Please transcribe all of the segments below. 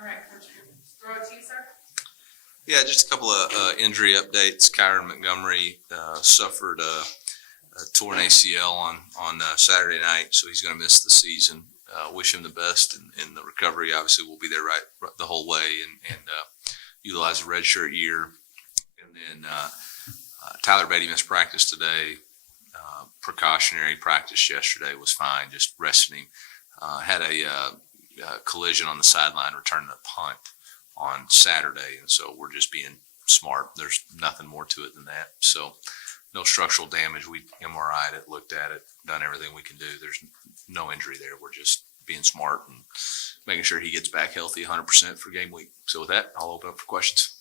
All right, Coach, throw it to you, sir. Yeah, just a couple of injury updates. Kyron Montgomery suffered a torn ACL on Saturday night, so he's going to miss the season. Wish him the best in the recovery. Obviously, we'll be there right the whole way and utilize the redshirt year. And then Tyler Beatty missed practice today. Precautionary practice yesterday was fine, just resting him. Had a collision on the sideline returning a punt on Saturday, and so we're just being smart. There's nothing more to it than that. So no structural damage. We MRI'd it, looked at it, done everything we can do. There's no injury there. We're just being smart and making sure he gets back healthy 100% for game week. So with that, I'll open up for questions.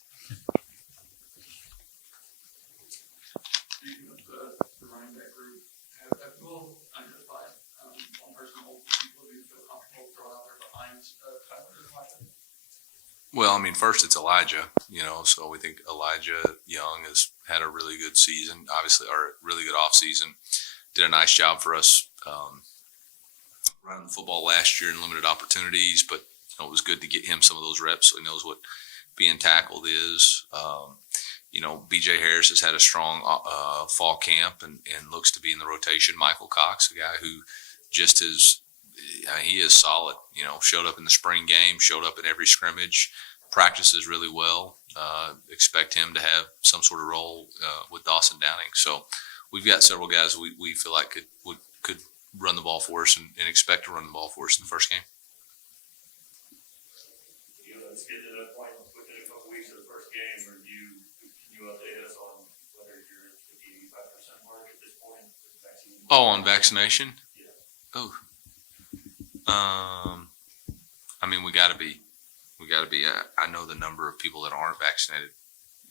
Speaking of the running back group, have you all identified one person or people who you feel comfortable throwing out there behind Tyler and Elijah? Well, I mean, first it's Elijah, so we think Elijah Young has had a really good season, obviously, or a really good offseason. Did a nice job for us running the football last year in limited opportunities, but it was good to get him some of those reps so he knows what being tackled is. BJ Harris has had a strong fall camp and looks to be in the rotation. Michael Cox, a guy who just is he is solid. Showed up in the spring game, showed up in every scrimmage, practices really well. Expect him to have some sort of role with Dawson Downing. So we've got several guys we feel like could run the ball for us and expect to run the ball for us in the first game. Let's get to that point within a couple weeks of the first game. Can you update us on whether you're at the 85% mark at this point? On vaccination? Yeah. Oh. I mean, we got to be. I know the number of people that aren't vaccinated,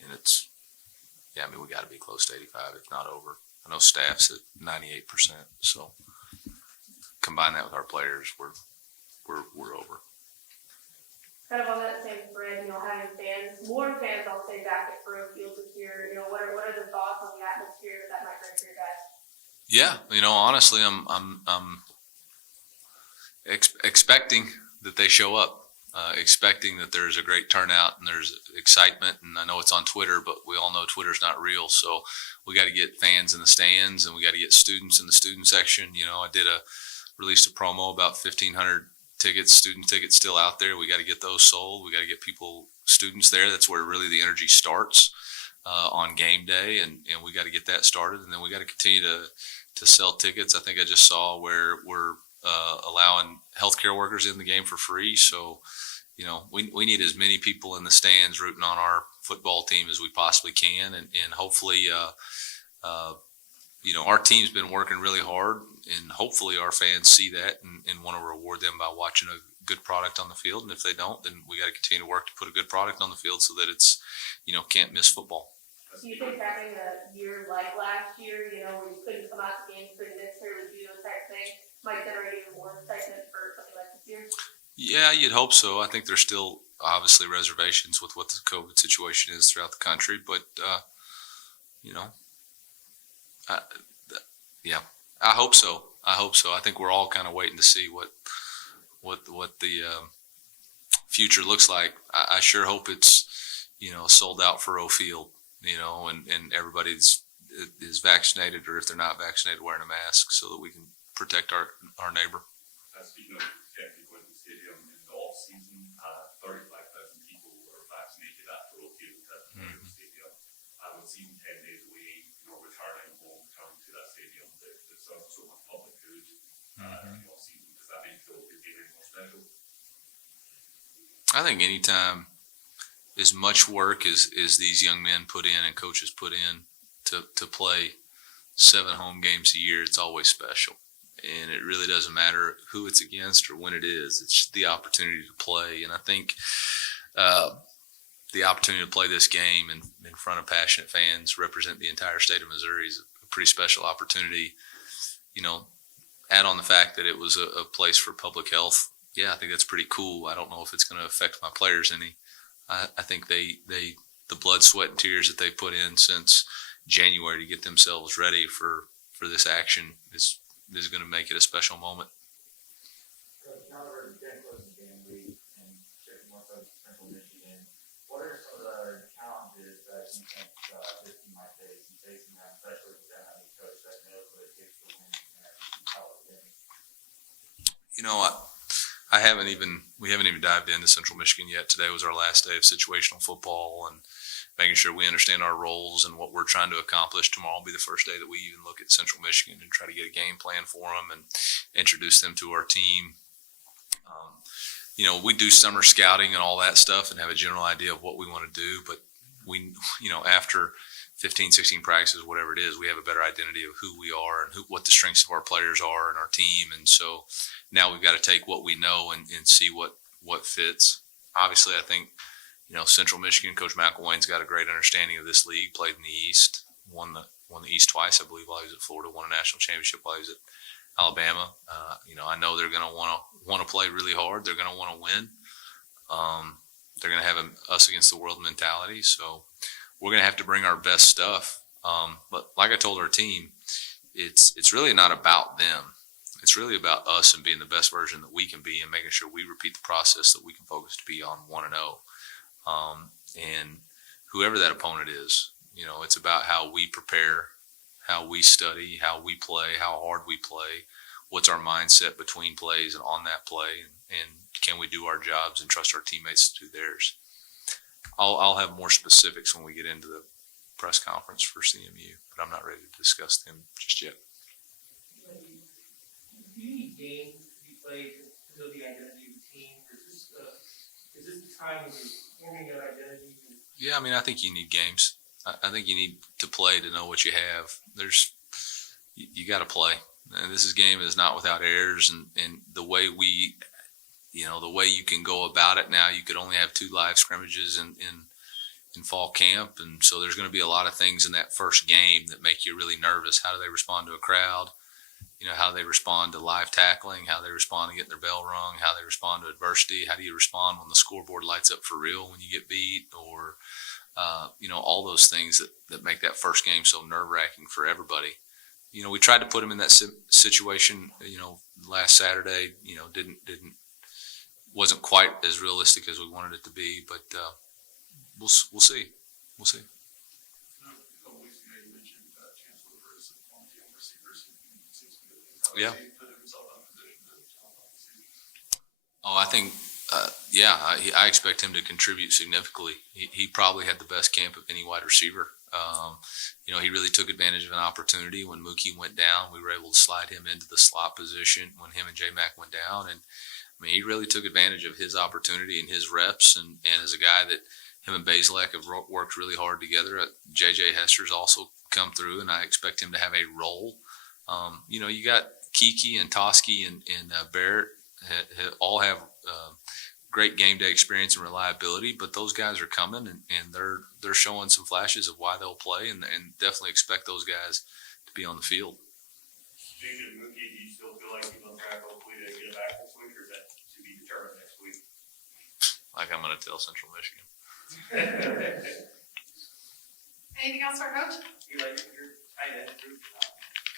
and we got to be close to 85, if not over. I know staff's at 98%. So combine that with our players, we're over. Kind of on that same thread, having more fans, I'll say, back at Pro Field this year. What are the thoughts on the atmosphere that might bring for you guys? Yeah, honestly, I'm expecting that they show up. Expecting that there's a great turnout and there's excitement, and I know it's on Twitter, but we all know Twitter's not real, so we got to get fans in the stands and we got to get students in the student section. I released a promo about 1,500 tickets, student tickets still out there. We got to get those sold. We got to get students there. That's where really the energy starts on game day, and we got to get that started, and then we got to continue to sell tickets. I think I just saw where we're allowing healthcare workers in the game for free. So, we need as many people in the stands rooting on our football team as we possibly can. And hopefully, our team's been working really hard, and hopefully our fans see that and want to reward them by watching a good product on the field. And if they don't, then we got to continue to work to put a good product on the field so that it's, can't miss football. Do you think having a year like last year, where you couldn't come out to games, couldn't necessarily do those type of things, might generate even more excitement for something like this year? Yeah, you'd hope so. I think there's still obviously reservations with what the COVID situation is throughout the country, but I hope so. I think we're all kind of waiting to see what the future looks like. I sure hope it's sold out for O'Field, and everybody is vaccinated, or if they're not vaccinated, wearing a mask so that we can protect our neighbor. Speaking of Jackie Quinton Stadium, in the off season, 35,000 people were vaccinated at O'Field at the stadium. With season 10 days away, returning to that stadium, there's so much public good in the off season. Does that make the game more special? I think anytime as much work as these young men put in and coaches put in to play 7 home games a year, it's always special. And it really doesn't matter who it's against or when it is. It's the opportunity to play. And I think the opportunity to play this game in front of passionate fans, represent the entire state of Missouri, is a pretty special opportunity. Add on the fact that it was a place for public health. Yeah, I think that's pretty cool. I don't know if it's going to affect my players any. I think the blood, sweat, and tears that they put in since January to get themselves ready for this action is going to make it a special moment. Now that we're getting close to game week and checking more for think this team might face and facing them, especially with them having a coach that knows what it takes to win in that college game? You know, we haven't even dived into Central Michigan yet. Today was our last day of situational football and making sure we understand our roles and what we're trying to accomplish. Tomorrow will be the first day that we even look at Central Michigan and try to get a game plan for them and introduce them to our team. You know, we do summer scouting and all that stuff and have a general idea of what we want to do, but after 15, 16 practices, whatever it is, we have a better identity of who we are and what the strengths of our players are and our team. And so now we've got to take what we know and see what fits. Obviously, I think, Central Michigan, Coach McElwain's got a great understanding of this league, played in the East, won the East twice, I believe, while he was at Florida, won a national championship while he was at Alabama. I know they're going to want to play really hard. They're going to want to win. They're going to have us against the world mentality. So we're going to have to bring our best stuff. But like I told our team, it's really not about them. It's really about us and being the best version that we can be and making sure we repeat the process that we can focus to be on 1-0. And whoever that opponent is, it's about how we prepare, how we study, how we play, how hard we play, what's our mindset between plays and on that play, and can we do our jobs and trust our teammates to do theirs. I'll have more specifics when we get into the press conference for CMU, but I'm not ready to discuss them just yet. Do you need games to be played to know the identity of the team? Or is this the time when you're forming that identity? Yeah, I think you need games. I think you need to play to know what you have. You got to play. And this game is not without errors, and the way the way you can go about it now, you could only have 2 live scrimmages in fall camp, and so there's going to be a lot of things in that first game that make you really nervous. How do they respond to a crowd? How do they respond to live tackling? How do they respond to getting their bell rung? How do they respond to adversity? How do you respond when the scoreboard lights up for real when you get beat? Or, all those things that make that first game so nerve-wracking for everybody. We tried to put them in that situation, last Saturday, wasn't quite as realistic as we wanted it to be, but we'll see. We'll see. A couple weeks ago, you mentioned Chancellor Burris, one of the young receivers. Yeah. He put himself in a position to help out the season. Oh, I think, I expect him to contribute significantly. He probably had the best camp of any wide receiver. He really took advantage of an opportunity when Mookie went down. We were able to slide him into the slot position when him and J-Mac went down. And he really took advantage of his opportunity and his reps. And as a guy that him and Bazelak have worked really hard together, J.J. Hester's also come through, and I expect him to have a role. You got Kiki and Toski and Barrett all have great game day experience and reliability, but those guys are coming and they're showing some flashes of why they'll play, and definitely expect those guys to be on the field. Speaking of Mookie, do you still feel like he's on track hopefully to get back this week, or is that to be determined next week? Like I'm going to tell Central Michigan. Anything else for Coach? Eli, your tight end group,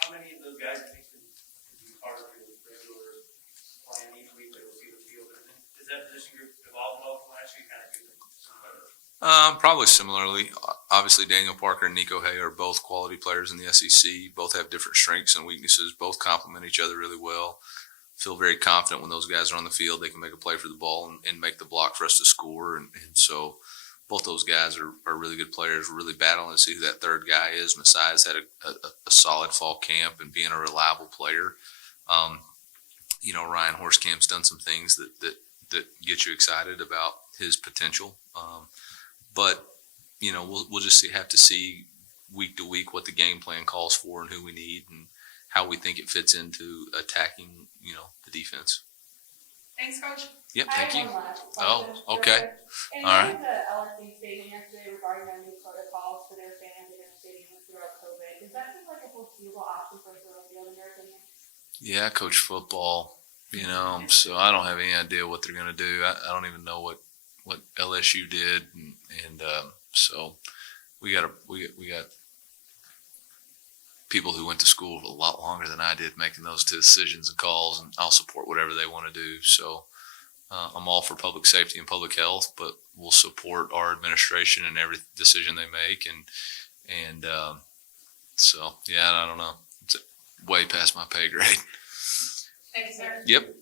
how many of those guys do you think can be part of your regular plan each week that will see the field? And does that position group evolve at all from last year? Kind of give them some better? Probably similarly. Obviously, Daniel Parker and Nico Hay are both quality players in the SEC. Both have different strengths and weaknesses. Both complement each other really well. Feel very confident when those guys are on the field. They can make a play for the ball and make the block for us to score. And so both those guys are really good players. We're really battling to see who that third guy is. Messiah's had a solid fall camp and being a reliable player. Ryan Horsecamp's done some things that get you excited about his potential. But we'll just have to see week to week what the game plan calls for and who we need and how we think it fits into attacking, the defense. Thanks, Coach. Yep, thank you. I have one last Oh, question. okay. And All right. the LSU statement yesterday regarding their new protocols for their fans in their stadiums throughout COVID, does that seem like a foreseeable option for the field in your opinion? Yeah, I coach football, so I don't have any idea what they're going to do. I don't even know what LSU did. And so we got people who went to school a lot longer than I did making those decisions and calls, and I'll support whatever they want to do. So I'm all for public safety and public health, but we'll support our administration in every decision they make. And so, yeah, I don't know. It's way past my pay grade. Thank you, sir. Yep.